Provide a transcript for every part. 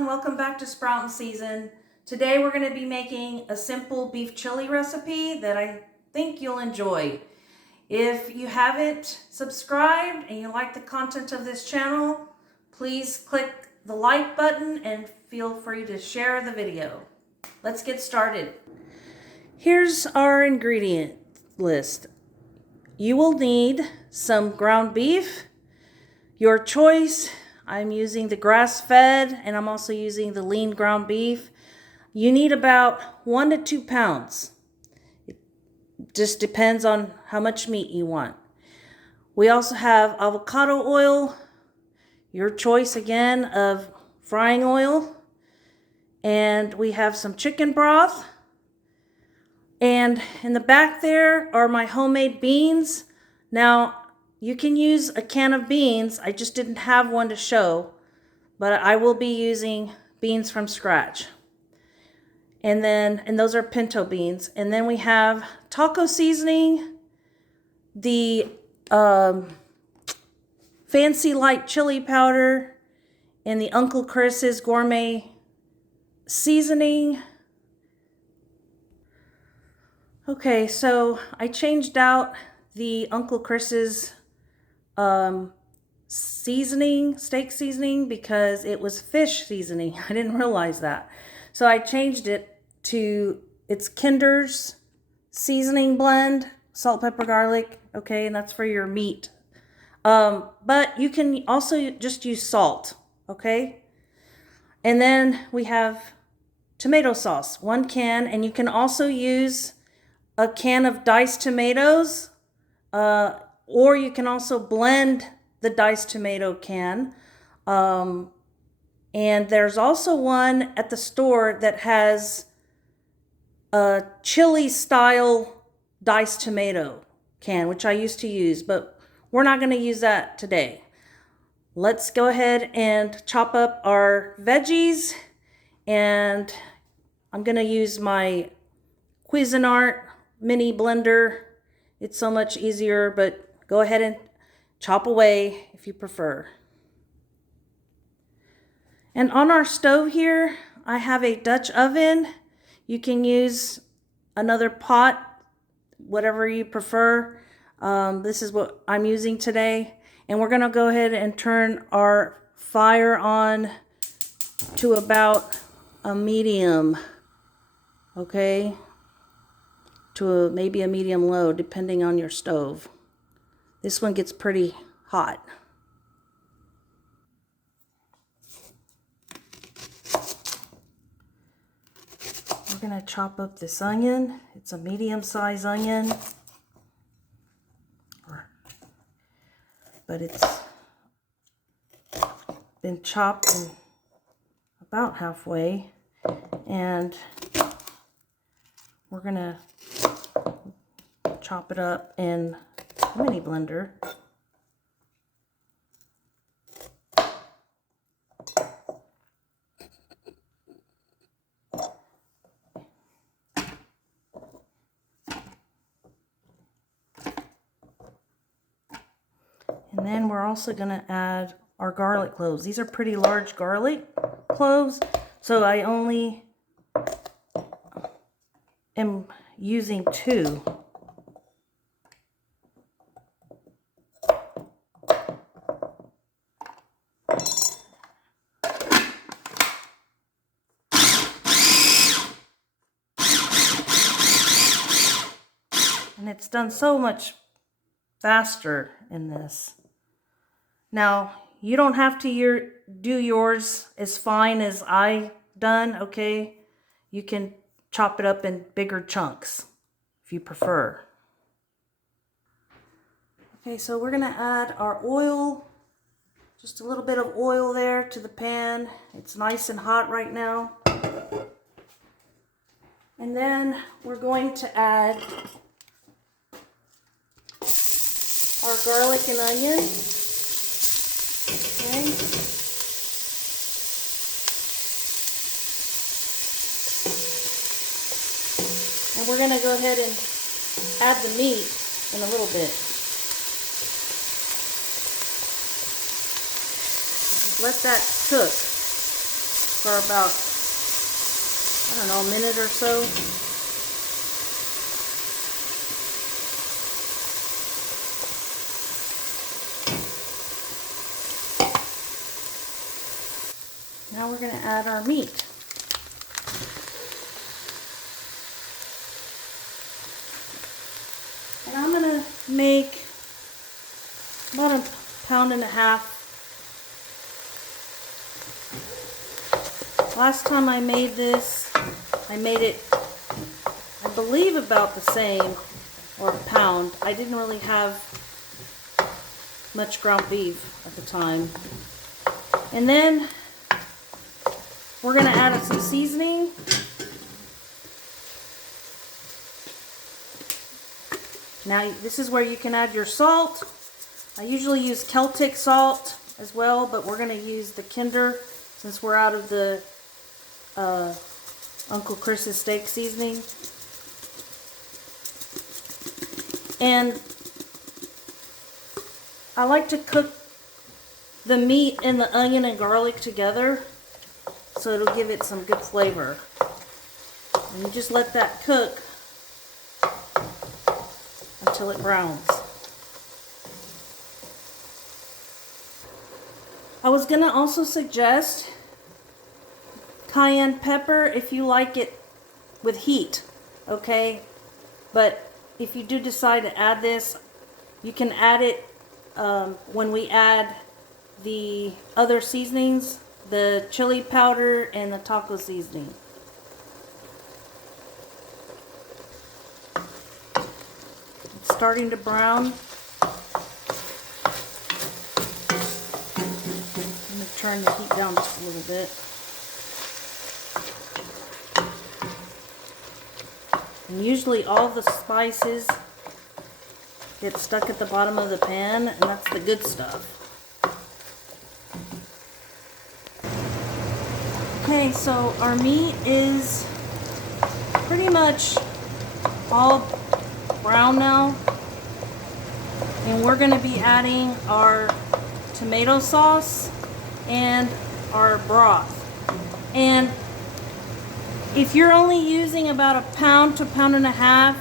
everyone, welcome back to Sprouting Season. Today we're going to be making a simple beef chili recipe that I think you'll enjoy. If you haven't subscribed and you like the content of this channel, please click the like button and feel free to share the video. Let's get started. Here's our ingredient list. You will need some ground beef, your choice. I'm using the grass-fed and I'm also using the lean ground beef. You need about 1 to 2 pounds. It just depends on how much meat you want. We also have avocado oil, your choice again of frying oil. And we have some chicken broth. And in the back there are my homemade beans. Now, you can use a can of beans. I just didn't have one to show, but I will be using beans from scratch. And those are pinto beans. And then we have taco seasoning, the fancy light chili powder, and the Uncle Chris's gourmet seasoning. Okay, so I changed out the Uncle Chris's seasoning, steak seasoning, because it was fish seasoning. I didn't realize that. So I changed it to its Kinder's seasoning blend, salt, pepper, garlic. Okay, and that's for your meat. But you can also just use salt. Okay. And then we have tomato sauce, 1 can, and you can also use a can of diced tomatoes, or you can also blend the diced tomato can. And there's also one at the store that has a chili style diced tomato can, which I used to use, but we're not going to use that today. Let's go ahead and chop up our veggies, and I'm going to use my Cuisinart mini blender. It's so much easier, but go ahead and chop away if you prefer. And on our stove here, I have a Dutch oven. You can use another pot, whatever you prefer. This is what I'm using today. And we're going to go ahead and turn our fire on to about a medium, okay? To maybe a medium low, depending on your stove. This one gets pretty hot. We're going to chop up this onion. It's a medium-sized onion. But it's been chopped in about halfway. And we're going to chop it up in a mini blender. And then we're also going to add our garlic cloves. These are pretty large garlic cloves, so I only am using 2. And it's done so much faster in this. Now, you don't have to do yours as fine as I done, okay? You can chop it up in bigger chunks if you prefer. Okay, so we're going to add our oil, just a little bit of oil there to the pan. It's nice and hot right now. And then we're going to add our garlic and onion. Okay. And we're going to go ahead and add the meat in a little bit. Let that cook. for about, I don't know, a minute or so. Now we're going to add our meat. And I'm going to make about 1.5 pounds. Last time I made this, I made it, I believe, about the same, or 1 pound. I didn't really have much ground beef at the time. And then we're going to add some seasoning. Now this is where you can add your salt. I usually use Celtic salt as well, but we're going to use the Kinder since we're out of the Uncle Chris's steak seasoning. And I like to cook the meat and the onion and garlic together, so it'll give it some good flavor. And you just let that cook until it browns. I was going to also suggest cayenne pepper if you like it with heat, okay? But if you do decide to add this, you can add it when we add the other seasonings, the chili powder and the taco seasoning. It's starting to brown. I'm going to turn the heat down just a little bit. And usually all the spices get stuck at the bottom of the pan, and that's the good stuff. Okay, so our meat is pretty much all brown now, and we're going to be adding our tomato sauce and our broth. And if you're only using about 1 pound to 1.5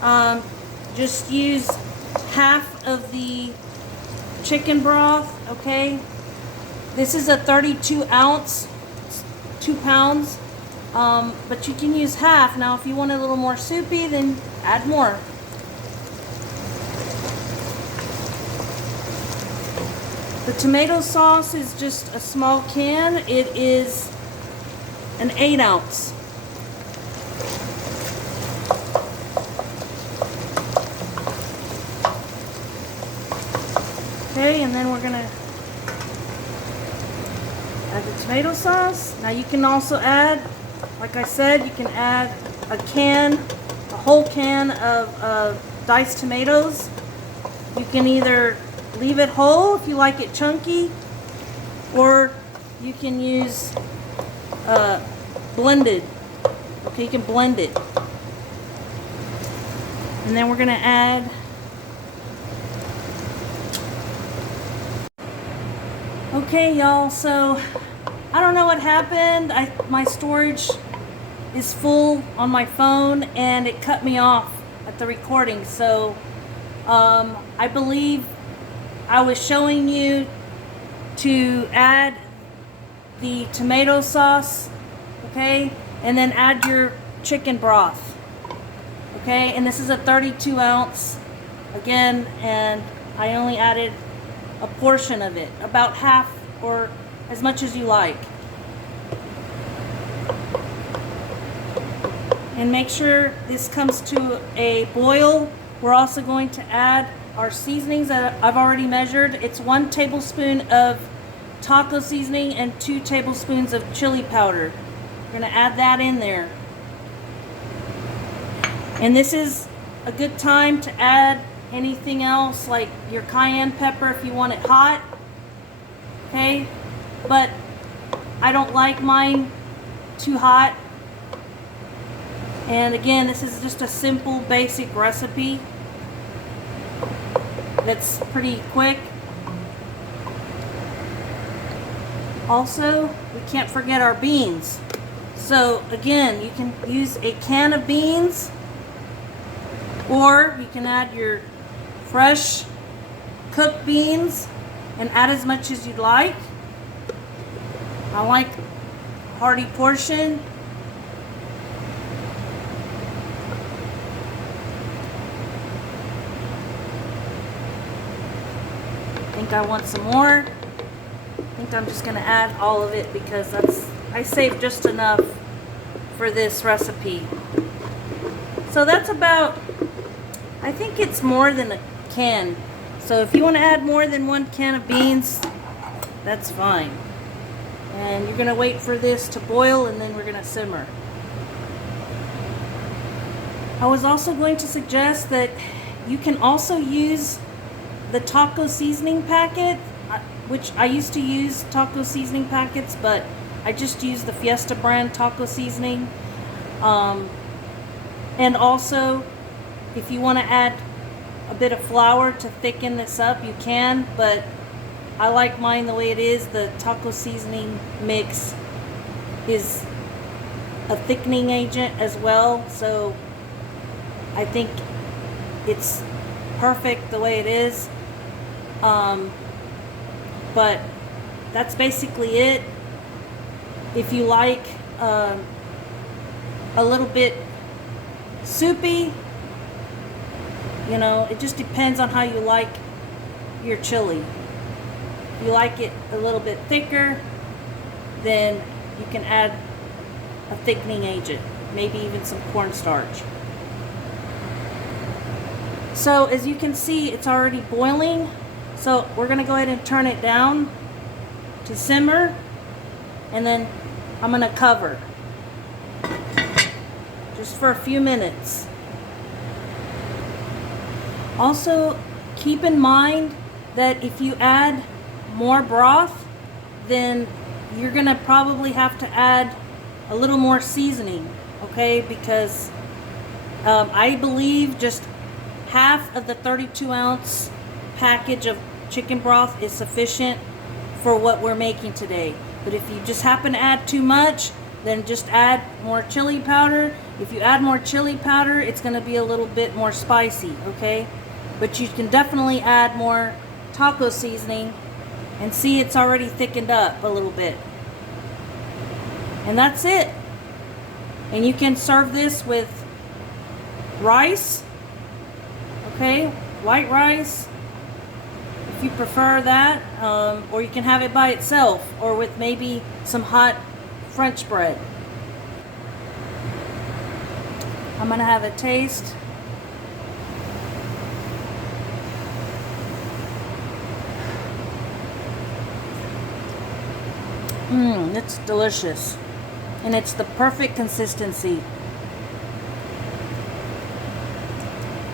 pounds, just use half of the chicken broth, okay? This is a 32 ounce, 2 pounds, but you can use half. Now if you want it a little more soupy, then add more. The tomato sauce is just a small can. It is an 8 ounce. Okay, and then we're gonna add the tomato sauce. Now you can also add, like I said, you can add a whole can of diced tomatoes. You can either leave it whole if you like it chunky, or you can use blended. Okay, you can blend it. And then we're gonna add okay, y'all, so I don't know what happened. My storage is full on my phone and it cut me off at the recording. So I believe I was showing you to add the tomato sauce, okay, and then add your chicken broth, okay, and this is a 32 ounce again, and I only added a portion of it, about half or as much as you like. And make sure this comes to a boil. We're also going to add our seasonings that I've already measured. It's 1 tablespoon of taco seasoning and 2 tablespoons of chili powder. We're going to add that in there. And this is a good time to add anything else, like your cayenne pepper if you want it hot, okay, but I don't like mine too hot. And again, this is just a simple basic recipe that's pretty quick. Also, we can't forget our beans. So again, you can use a can of beans, or you can add your fresh cooked beans and add as much as you'd like. I like hearty portion. I think I want some more. I think I'm just gonna add all of it because I saved just enough for this recipe. So that's about, I think it's more than a can. So if you want to add more than 1 can of beans, that's fine. And you're gonna wait for this to boil, and then we're gonna simmer. I was also going to suggest that you can also use the taco seasoning packet, which I used to use taco seasoning packets, but I just use the Fiesta brand taco seasoning. And also, if you want to add a bit of flour to thicken this up, you can, but I like mine the way it is. The taco seasoning mix is a thickening agent as well, so I think it's perfect the way it is. But that's basically it. If you like a little bit soupy, you know, it just depends on how you like your chili. If you like it a little bit thicker, then you can add a thickening agent, maybe even some cornstarch. So as you can see, it's already boiling. So we're gonna go ahead and turn it down to simmer, and then I'm gonna cover just for a few minutes. Also, keep in mind that if you add more broth, then you're gonna probably have to add a little more seasoning, okay? Because I believe just half of the 32-ounce package of chicken broth is sufficient for what we're making today. But if you just happen to add too much, then just add more chili powder. If you add more chili powder, it's going to be a little bit more spicy, okay? But you can definitely add more taco seasoning, and see, it's already thickened up a little bit. And that's it. And you can serve this with rice, okay? White rice, if you prefer that, or you can have it by itself, or with maybe some hot French bread. I'm gonna have a taste. It's delicious, and it's the perfect consistency.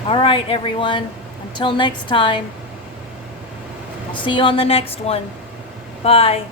All right, everyone, until next time, I'll see you on the next one. Bye.